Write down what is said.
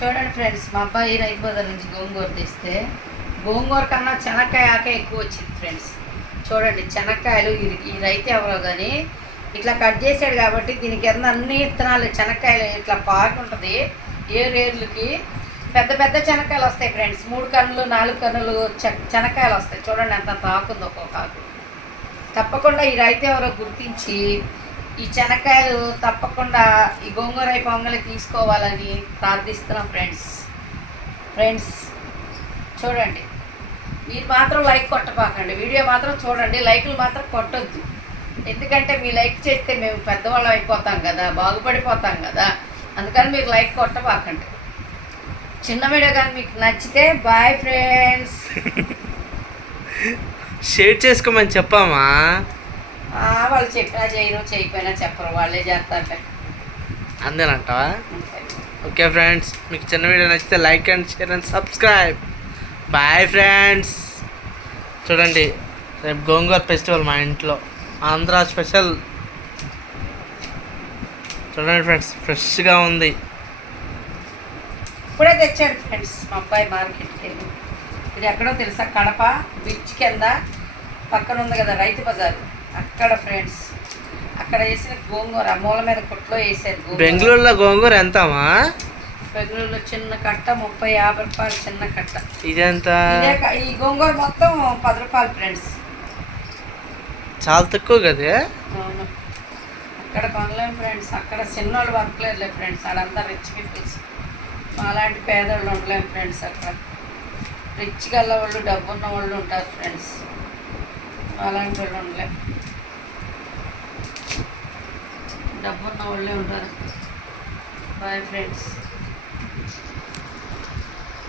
చూడండి ఫ్రెండ్స్ మా అబ్బాయి రైతు బజార్ నుంచి గోంగూర తీస్తే గోంగూర కన్నా చెనక్కాయ ఆకే ఎక్కువ వచ్చింది ఫ్రెండ్స్. చూడండి చెనక్కాయలు ఈ ఈ రైతు ఎవరో కానీ ఇట్లా కట్ చేసాడు కాబట్టి దీనికి కింద అన్ని విత్తనాలు చెనక్కాయలు ఇట్లా పాకు ఉంటుంది. ఏ రేర్లకి పెద్ద పెద్ద చెనక్కాయలు వస్తాయి ఫ్రెండ్స్. మూడు కన్నులు నాలుగు కన్నులు చెనక్కాయలు వస్తాయి. చూడండి ఎంత తాకుందో ఒక్కొక్క ఆకు. తప్పకుండా ఈ రైతు ఎవరో గుర్తించి ఈ చెనక్కాయలు తప్పకుండా ఈ గోంగూర పొంగలి తీసుకోవాలని ప్రార్థిస్తున్నాం ఫ్రెండ్స్ ఫ్రెండ్స్ చూడండి. మీరు మాత్రం లైక్ కొట్టపాకండి వీడియో మాత్రం చూడండి. లైకులు మాత్రం కొట్టొద్దు. ఎందుకంటే మీ లైక్ చేస్తే మేము పెద్దవాళ్ళం అయిపోతాం కదా బాగుపడిపోతాం కదా. అందుకని మీరు లైక్ కొట్టపాకండి చిన్న వీడియో కానీ మీకు నచ్చితే బాయ్ ఫ్రెండ్స్ షేర్ చేసుకోమని చెప్పామా? వాళ్ళు చెప్పినా చేయరు చేయకపోయినా చెప్పరు. వాళ్ళే చేస్తారు అంతేనంటావా? అంతే. ఓకే ఫ్రెండ్స్ మీకు చిన్న వీడియో నచ్చితే like and share and subscribe. Bye friends. చూడండి రేపు గోంగూర ఫెస్టివల్ మా ఇంట్లో. ఆంధ్ర స్పెషల్. చూడండి ఫ్రెండ్స్ ఫ్రెష్గా ఉంది. ఇప్పుడే తెచ్చాడు ఫ్రెండ్స్ మా అబ్బాయి మార్కెట్కి. వెళ్ళి ఇది ఎక్కడో తెలుసా? కడప బ్రిడ్జ్ కింద పక్కన ఉంది కదా రైతు బజార్. అక్కడ ఫ్రెండ్స్ అక్కడ వేసిన గోంగూర మూల మీద కొట్లో వేసారు. బెంగళూరులో గోంగూర ఎంతమ్మా? బెంగళూరులో చిన్న కట్ట ముప్పై యాభై రూపాయలు చిన్న కట్ట. ఇదెంత? ఈ గోంగూర మొత్తం పది రూపాయలు ఫ్రెండ్స్ చాలా తక్కువ కదే? అవును. అక్కడ కొనలేము ఫ్రెండ్స్ అక్కడ చిన్నోళ్ళు బతకలేరులే ఫ్రెండ్స్ అడంతా రిచ్ పీపుల్స్ అలాంటి పేదోళ్ళు ఉండలేము ఫ్రెండ్స్ అక్కడ. రిచ్ గల్ల వాళ్ళు డబ్బు ఉన్న వాళ్ళు ఉంటారు ఫ్రెండ్స్ అలాంటి వాళ్ళు ఉండలేము డబ్బున్న వాళ్ళే ఉంటారు. Bye friends